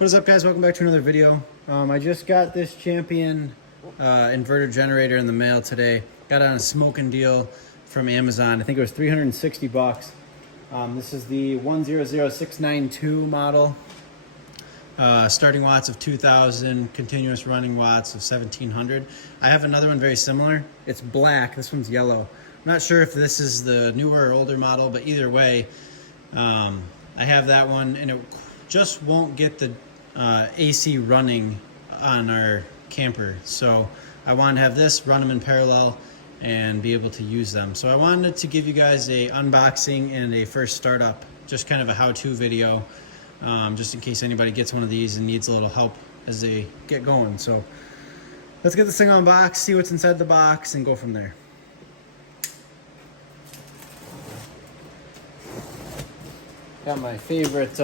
What is up, guys? Welcome back to another video. I just got this Champion inverter generator in the mail today. Got it on a smoking deal from Amazon. I think it was 360 bucks. This is the 100692 model. Starting watts of 2000, continuous running watts of 1700. I have another one very similar. It's black. This one's yellow. I'm not sure if this is the newer or older model, but either way, I have that one, and it just won't get the AC running on our camper. So I wanted to have this, run them in parallel, and be able to use them. So I wanted to give you guys a unboxing and a first startup, just kind of a how-to video, just in case anybody gets one of these and needs a little help as they get going. So let's get this thing unboxed, see what's inside the box, and go from there. Got my favorite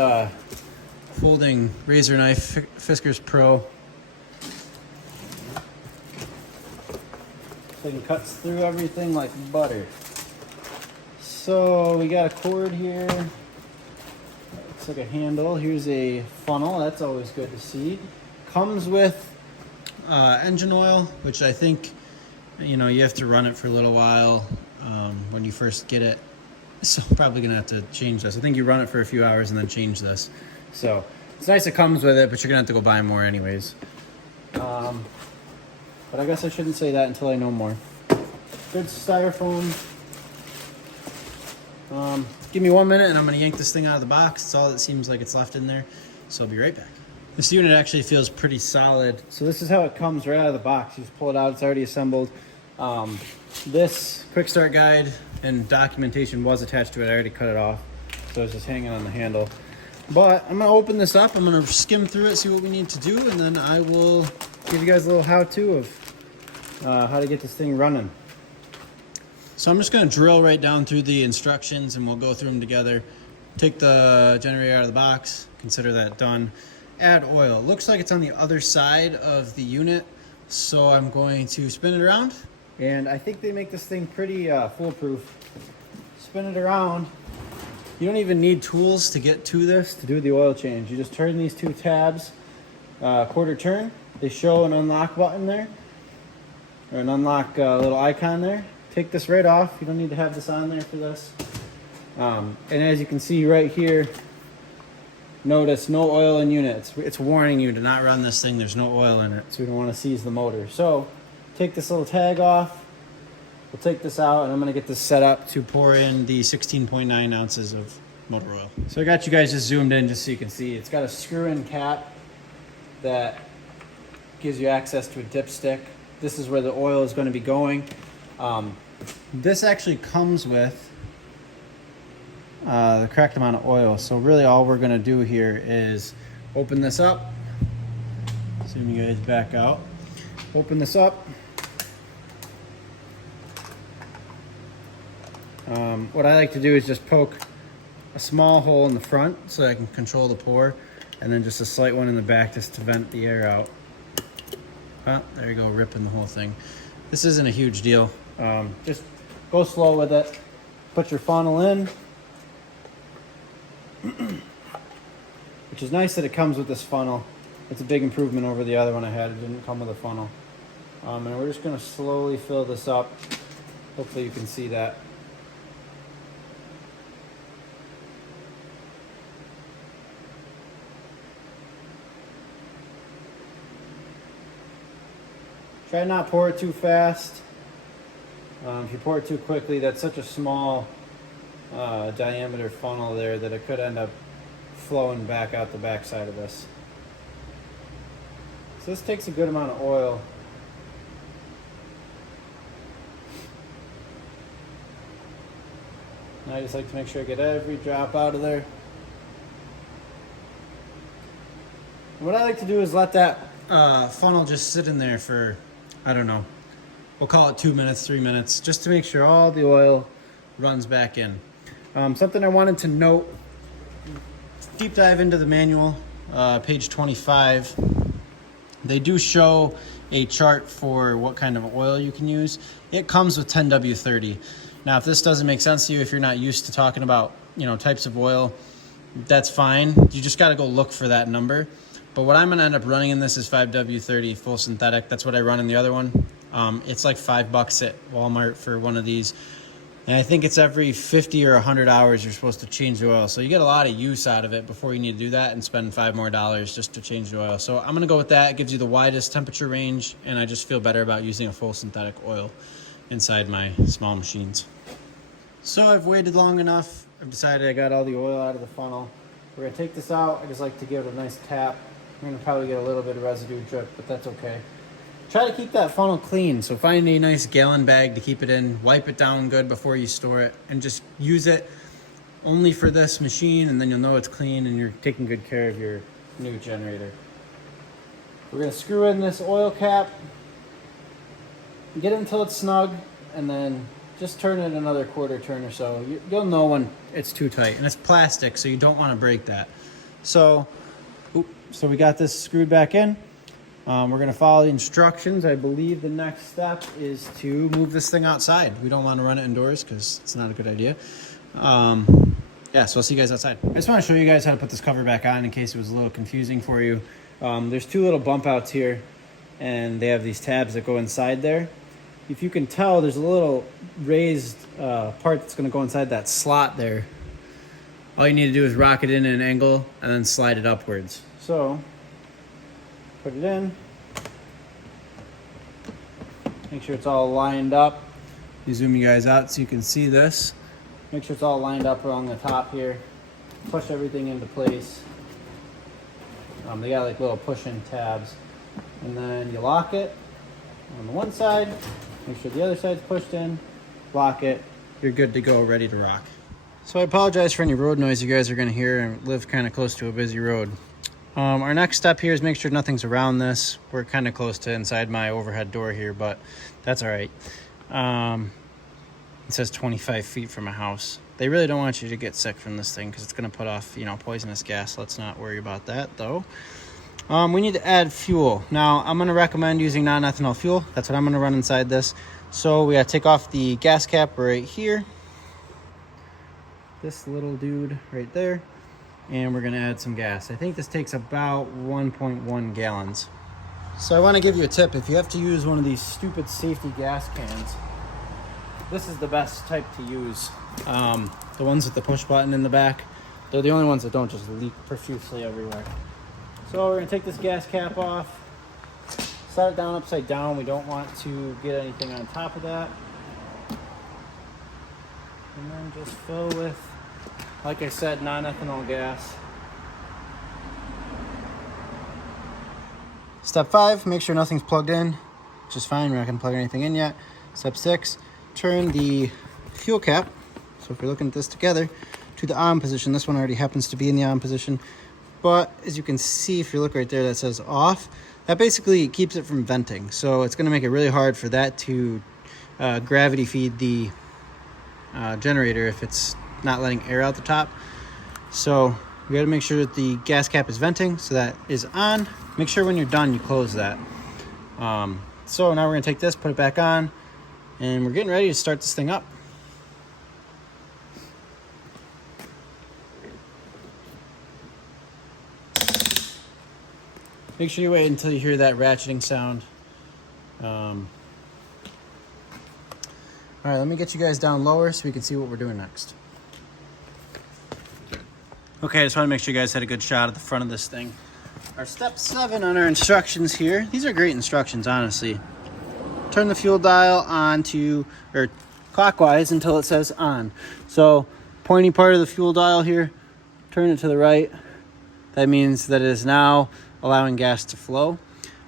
folding razor knife, Fiskars Pro. Thing cuts through everything like butter. So we got a cord here. Looks like a handle. Here's a funnel. That's always good to see. Comes with engine oil, which I think you have to run it for a little while when you first get it. So probably gonna have to change this. I think you run it for a few hours and then change this. So it's nice it comes with it, but you're gonna have to go buy more anyways. But I guess I shouldn't say that until I know more. Good styrofoam. Give me 1 minute and I'm gonna yank this thing out of the box. It's all that seems like it's left in there. So I'll be right back. This unit actually feels pretty solid. So this is how it comes right out of the box. You just pull it out, it's already assembled. This quick start guide and documentation was attached to it. I already cut it off, so it's just hanging on the handle. But I'm gonna open this up, I'm gonna skim through it, see what we need to do, and then I will give you guys a little how-to of how to get this thing running. So I'm just gonna drill right down through the instructions and we'll go through them together. Take the generator out of the box, consider that done. Add oil. It looks like it's on the other side of the unit, so I'm going to spin it around. And I think they make this thing pretty foolproof. Spin it around. You don't even need tools to get to this to do the oil change. You just turn these two tabs, quarter turn. They show an unlock button there, or an unlock little icon there. Take this right off. You don't need to have this on there for this. And as you can see right here, notice no oil in unit. It's warning you to not run this thing. There's no oil in it, so we don't want to seize the motor. So take this little tag off. We'll take this out, and I'm going to get this set up to pour in the 16.9 ounces of motor oil. So I got you guys just zoomed in just so you can see. It's got a screw-in cap that gives you access to a dipstick. This is where the oil is going to be going. This actually comes with the correct amount of oil. So really all we're going to do here is open this up. Zoom you guys back out. Open this up. What I like to do is just poke a small hole in the front so I can control the pour, and then just a slight one in the back just to vent the air out. There you go, ripping the whole thing. This isn't a huge deal. Just go slow with it. Put your funnel in, which is nice that it comes with this funnel. It's a big improvement over the other one I had. It didn't come with a funnel. And we're just going to slowly fill this up. Hopefully you can see that. Try not to pour it too fast. If you pour it too quickly, that's such a small diameter funnel there that it could end up flowing back out the back side of this. So this takes a good amount of oil. And I just like to make sure I get every drop out of there. And what I like to do is let that funnel just sit in there for, I don't know, we'll call it 2 minutes, 3 minutes, just to make sure all the oil runs back in. Something I wanted to note, deep dive into the manual, page 25. They do show a chart for what kind of oil you can use. It comes with 10W30. Now, if this doesn't make sense to you, if you're not used to talking about, types of oil, that's fine. You just got to go look for that number. But what I'm gonna end up running in this is 5W30 full synthetic. That's what I run in the other one. It's like $5 at Walmart for one of these. And I think it's every 50 or 100 hours you're supposed to change the oil. So you get a lot of use out of it before you need to do that and spend $5 more just to change the oil. So I'm gonna go with that. It gives you the widest temperature range, and I just feel better about using a full synthetic oil inside my small machines. So I've waited long enough. I've decided I got all the oil out of the funnel. We're gonna take this out. I just like to give it a nice tap. I'm gonna probably get a little bit of residue drip, but that's okay. Try to keep that funnel clean, so find a nice gallon bag to keep it in, wipe it down good before you store it, and just use it only for this machine, and then you'll know it's clean and you're taking good care of your new generator. We're gonna screw in this oil cap, get it until it's snug, and then just turn it another quarter turn or so. You'll know when it's too tight, and it's plastic, so you don't wanna break that. So we got this screwed back in. We're gonna follow the instructions. I believe the next step is to move this thing outside. We don't wanna run it indoors because it's not a good idea. Yeah, so I'll see you guys outside. I just wanna show you guys how to put this cover back on in case it was a little confusing for you. There's two little bump outs here, and they have these tabs that go inside there. If you can tell, there's a little raised part that's gonna go inside that slot there. All you need to do is rock it in at an angle and then slide it upwards. So, put it in. Make sure it's all lined up. You zoom you guys out so you can see this. Make sure it's all lined up along the top here. Push everything into place. They got like little push-in tabs. And then you lock it on the one side. Make sure the other side's pushed in. Lock it. You're good to go, ready to rock. So I apologize for any road noise you guys are going to hear. I live kind of close to a busy road. Our next step here is make sure nothing's around this. We're kind of close to inside my overhead door here, but that's all right. It says 25 feet from a house. They really don't want you to get sick from this thing because it's going to put off, poisonous gas. Let's not worry about that, though. We need to add fuel. Now, I'm going to recommend using non-ethanol fuel. That's what I'm going to run inside this. So we got to take off the gas cap right here. This little dude right there. And we're gonna add some gas. I think this takes about 1.1 gallons. So I wanna give you a tip. If you have to use one of these stupid safety gas cans, this is the best type to use. The ones with the push button in the back, they're the only ones that don't just leak profusely everywhere. So we're gonna take this gas cap off, set it down upside down. We don't want to get anything on top of that. And then just fill with, like I said, non-ethanol gas. Step 5, make sure nothing's plugged in, which is fine. We're not going to plug anything in yet. Step 6, turn the fuel cap, so if you're looking at this together, to the on position. This one already happens to be in the on position. But as you can see, if you look right there, that says off. That basically keeps it from venting. So it's going to make it really hard for that to gravity feed the generator if it's not letting air out the top. So we got to make sure that the gas cap is venting, so that is on. Make sure when you're done you close that. So now we're going to take this, put it back on, and we're getting ready to start this thing up. Make sure you wait until you hear that ratcheting sound. All right, let me get you guys down lower so we can see what we're doing next. Okay, I just want to make sure you guys had a good shot at the front of this thing. Our step 7 on our instructions here. These are great instructions, honestly. Turn the fuel dial on to, or clockwise until it says on. So, pointy part of the fuel dial here, turn it to the right. That means that it is now allowing gas to flow.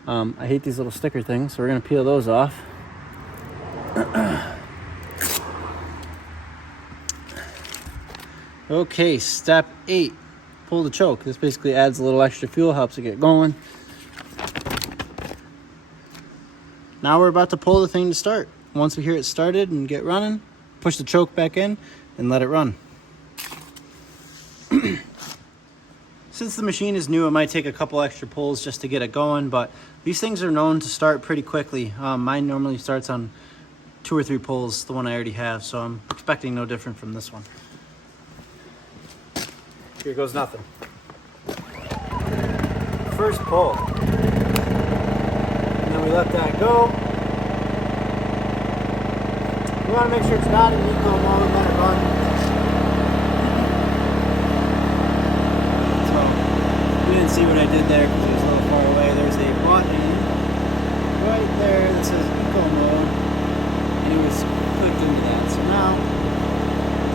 I hate these little sticker things, so we're going to peel those off. Okay, step 8, pull the choke. This basically adds a little extra fuel, helps it get going. Now we're about to pull the thing to start. Once we hear it started and get running, push the choke back in and let it run. Since the machine is new, it might take a couple extra pulls just to get it going, but these things are known to start pretty quickly. Mine normally starts on 2 or 3 pulls, the one I already have, so I'm expecting no different from this one. Here goes nothing. first pull. And then we let that go. We want to make sure it's not in eco mode, let it run. So, you didn't see what I did there because it was a little far away. There's a button right there that says eco mode, and it was clicked into that. So now,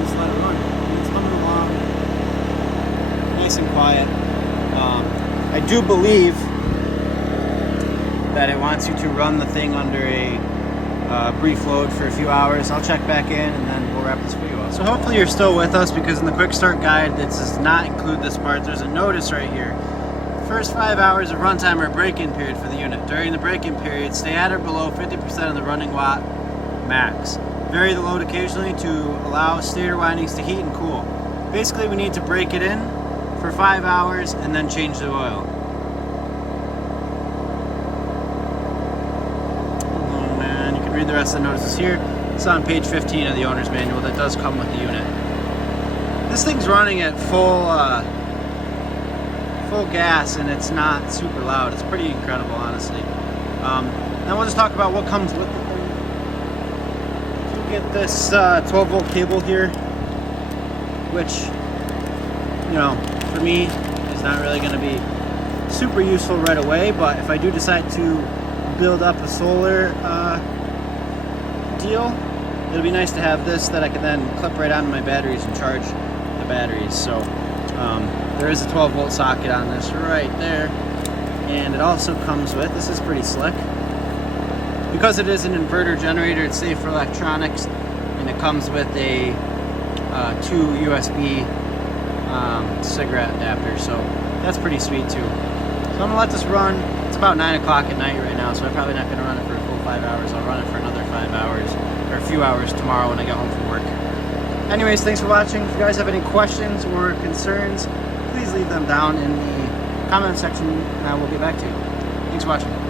just let it run. And it's humming along, nice and quiet. I do believe that it wants you to run the thing under a brief load for a few hours. I'll check back in and then we'll wrap this video up. So hopefully you're still with us, because in the quick start guide that does not include this part, there's a notice right here. The first 5 hours of runtime are break-in period for the unit. During the break-in period, stay at or below 50% of the running watt max. Vary the load occasionally to allow stator windings to heat and cool. Basically, we need to break it in for 5 hours and then change the oil. Read the rest of the notices here. It's on page 15 of the owner's manual that does come with the unit. This thing's running at full gas, and it's not super loud. It's pretty incredible, honestly. Then we'll just talk about what comes with the thing. You get this 12 volt cable here, which, you know, for me is not really going to be super useful right away, but if I do decide to build up a solar deal, it'll be nice to have this that I can then clip right onto my batteries and charge the batteries. So there is a 12 volt socket on this right there, and it also comes with, this is pretty slick, because it is an inverter generator, it's safe for electronics, and it comes with a 2 USB cigarette adapters, so that's pretty sweet too. So I'm gonna let this run. It's about 9 o'clock at night right now, so I'm probably not gonna run it for a full 5 hours. I'll run it for another 5 hours, or a few hours tomorrow when I get home from work. Anyways, thanks for watching. If you guys have any questions or concerns, please leave them down in the comment section and I will get back to you. Thanks for watching.